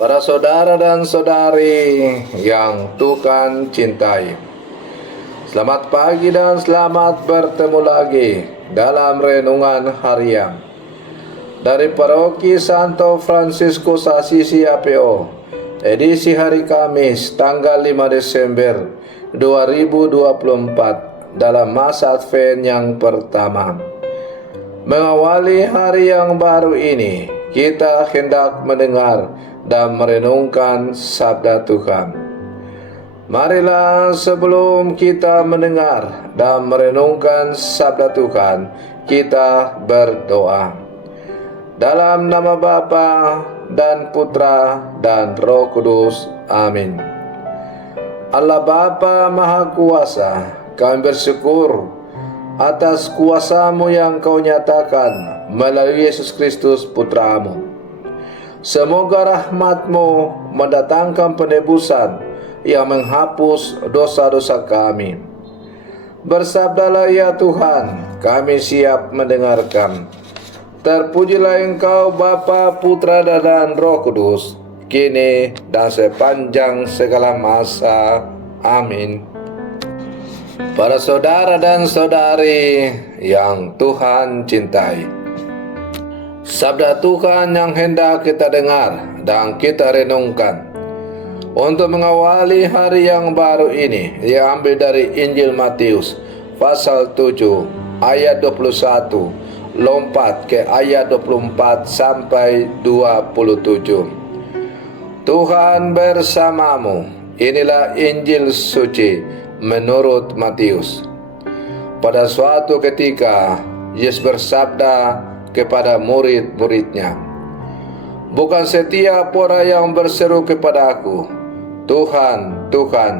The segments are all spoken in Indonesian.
Para saudara dan saudari yang Tuhan cintai, selamat pagi dan selamat bertemu lagi dalam renungan harian dari Paroki Santo Fransiskus Assisi APO, edisi hari Kamis tanggal 5 Desember 2024 dalam masa Advent yang pertama. Mengawali hari yang baru ini, kita hendak mendengar dan merenungkan sabda Tuhan. Marilah sebelum kita mendengar dan merenungkan sabda Tuhan, kita berdoa. Dalam nama Bapa dan Putra dan Roh Kudus. Amin. Allah Bapa Maha Kuasa, kami bersyukur atas kuasa-Mu yang Kau nyatakan melalui Yesus Kristus Putra-Mu. Semoga rahmat-Mu mendatangkan penebusan yang menghapus dosa-dosa kami. Bersabdalah ya Tuhan, kami siap mendengarkan. Terpujilah Engkau Bapa, Putra dan Roh Kudus, kini dan sepanjang segala masa. Amin. Para saudara dan saudari yang Tuhan cintai, sabda Tuhan yang hendak kita dengar dan kita renungkan untuk mengawali hari yang baru ini diambil dari Injil Matius pasal 7 ayat 21 lompat ke ayat 24 sampai 27. Tuhan bersamamu. Inilah Injil suci menurut Matius. Pada suatu ketika Yesus bersabda kepada murid-muridnya, "Bukan setiap orang yang berseru kepada Aku, Tuhan, Tuhan,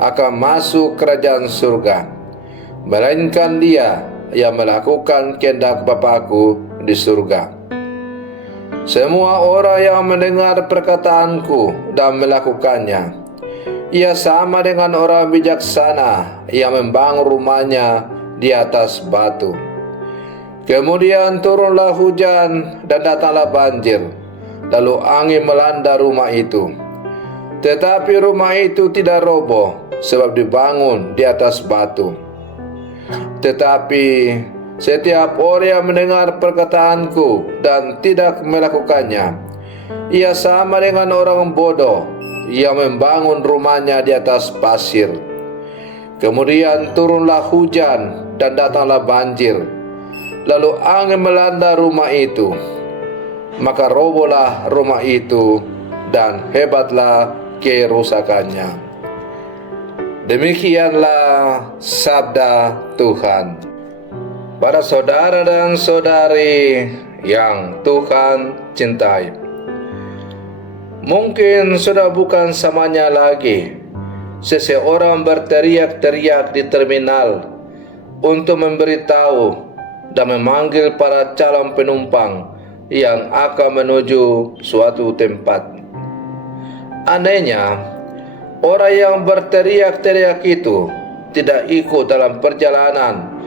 akan masuk kerajaan surga, melainkan dia yang melakukan kehendak Bapa-Ku di surga. Semua orang yang mendengar perkataan-Ku dan melakukannya, ia sama dengan orang bijaksana yang membangun rumahnya di atas batu. Kemudian turunlah hujan dan datanglah banjir, lalu angin melanda rumah itu. Tetapi rumah itu tidak roboh, sebab dibangun di atas batu. Tetapi setiap orang yang mendengar perkataan-Ku dan tidak melakukannya, ia sama dengan orang bodoh yang membangun rumahnya di atas pasir. Kemudian turunlah hujan dan datanglah banjir, lalu angin melanda rumah itu. Maka robohlah rumah itu dan hebatlah kerusakannya." Demikianlah sabda Tuhan. Para saudara dan saudari yang Tuhan cintai, mungkin sudah bukan samanya lagi seseorang berteriak-teriak di terminal untuk memberitahu dan memanggil para calon penumpang yang akan menuju suatu tempat. Anehnya, orang yang berteriak-teriak itu tidak ikut dalam perjalanan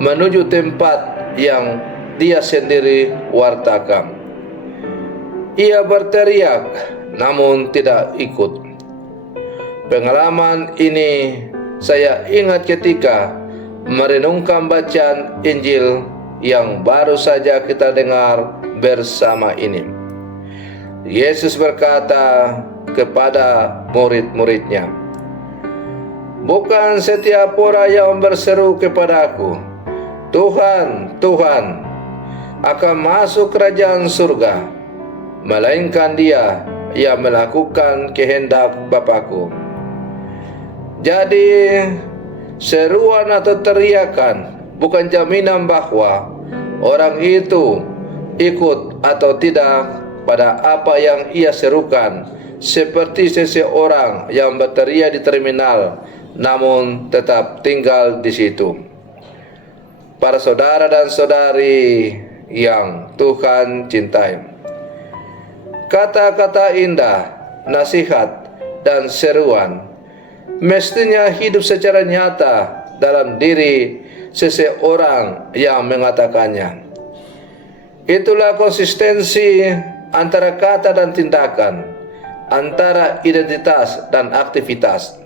menuju tempat yang dia sendiri wartakan. Ia berteriak namun tidak ikut. Pengalaman ini saya ingat ketika merenungkan bacaan Injil yang baru saja kita dengar bersama ini. Yesus berkata kepada murid-muridnya, "Bukan setiap orang yang berseru kepada Aku, Tuhan, Tuhan, akan masuk kerajaan surga, melainkan dia yang melakukan kehendak Bapa-Ku." Jadi, seruan atau teriakan bukan jaminan bahwa orang itu ikut atau tidak pada apa yang ia serukan, seperti seseorang yang berteriak di terminal namun tetap tinggal di situ. Para saudara dan saudari yang Tuhan cintai, kata-kata indah, nasihat, dan seruan mestinya hidup secara nyata dalam diri seseorang yang mengatakannya. Itulah konsistensi antara kata dan tindakan antara identitas dan aktivitas.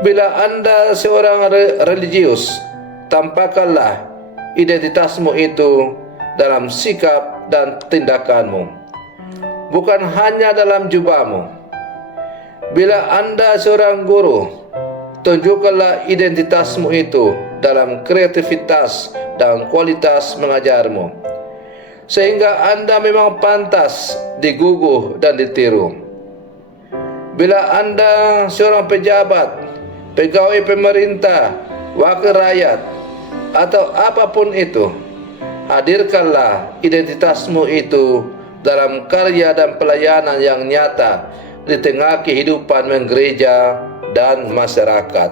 Bila Anda seorang religius, tampakkanlah identitasmu itu dalam sikap dan tindakanmu, bukan hanya dalam jubahmu. Bila Anda seorang guru, tunjukkanlah identitasmu itu dalam kreativitas dan kualitas mengajarmu, sehingga Anda memang pantas diguguh dan ditiru. Bila Anda seorang pejabat, pegawai pemerintah, wakil rakyat, atau apapun itu, hadirkanlah identitasmu itu dalam karya dan pelayanan yang nyata di tengah kehidupan menggereja dan masyarakat.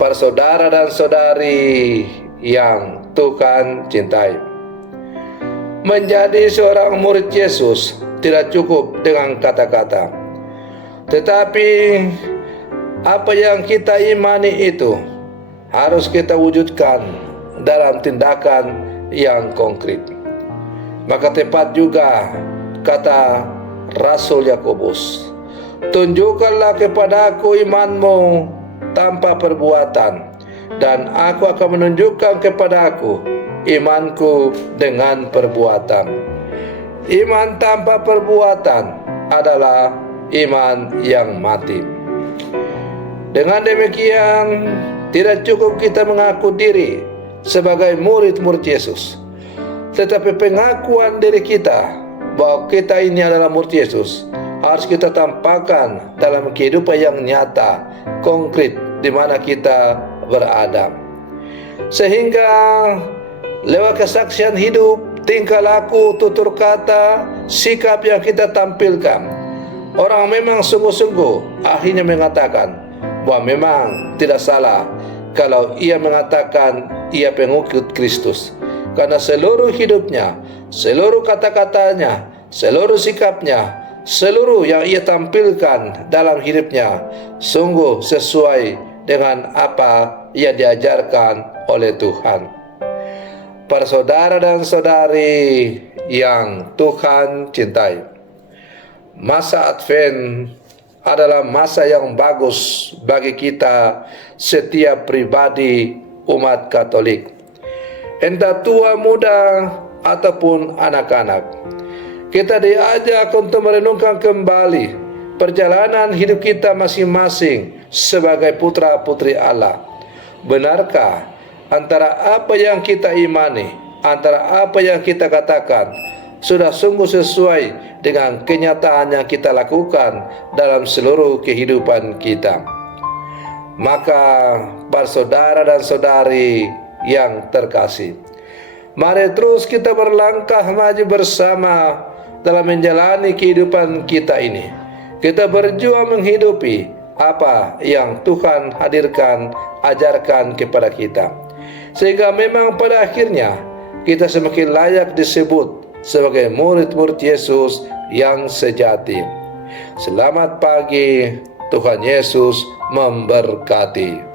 Para saudara dan saudari yang Tuhan cintai, menjadi seorang murid Yesus tidak cukup dengan kata-kata, tetapi apa yang kita imani itu harus kita wujudkan dalam tindakan yang konkret. Maka tepat juga kata Rasul Yakobus, tunjukkanlah kepadaku imanmu tanpa perbuatan, dan aku akan menunjukkan kepadaku imanku dengan perbuatan. Iman tanpa perbuatan adalah iman yang mati. Dengan demikian, tidak cukup kita mengaku diri sebagai murid-murid Yesus, tetapi pengakuan diri kita bahwa kita ini adalah murid Yesus harus kita tampakkan dalam kehidupan yang nyata, konkret di mana kita berada. Sehingga lewat kesaksian hidup, tingkah laku, tutur kata, sikap yang kita tampilkan, orang memang sungguh-sungguh akhirnya mengatakan bahwa memang tidak salah kalau ia mengatakan ia pengikut Kristus, karena seluruh hidupnya, seluruh kata-katanya, seluruh sikapnya, seluruh yang ia tampilkan dalam hidupnya sungguh sesuai dengan apa yang diajarkan oleh Tuhan. Para saudara dan saudari yang Tuhan cintai, masa Advent adalah masa yang bagus bagi kita setiap pribadi umat Katolik, entah tua muda ataupun anak-anak. Kita diajak untuk merenungkan kembali perjalanan hidup kita masing-masing sebagai putra-putri Allah. Benarkah antara apa yang kita imani, antara apa yang kita katakan sudah sungguh sesuai dengan kenyataan yang kita lakukan dalam seluruh kehidupan kita? Maka para saudara dan saudari yang terkasih, mari terus kita berlangkah maju bersama dalam menjalani kehidupan kita ini. Kita berjuang menghidupi apa yang Tuhan hadirkan, ajarkan kepada kita, sehingga memang pada akhirnya kita semakin layak disebut sebagai murid-murid Yesus yang sejati. Selamat pagi, Tuhan Yesus memberkati.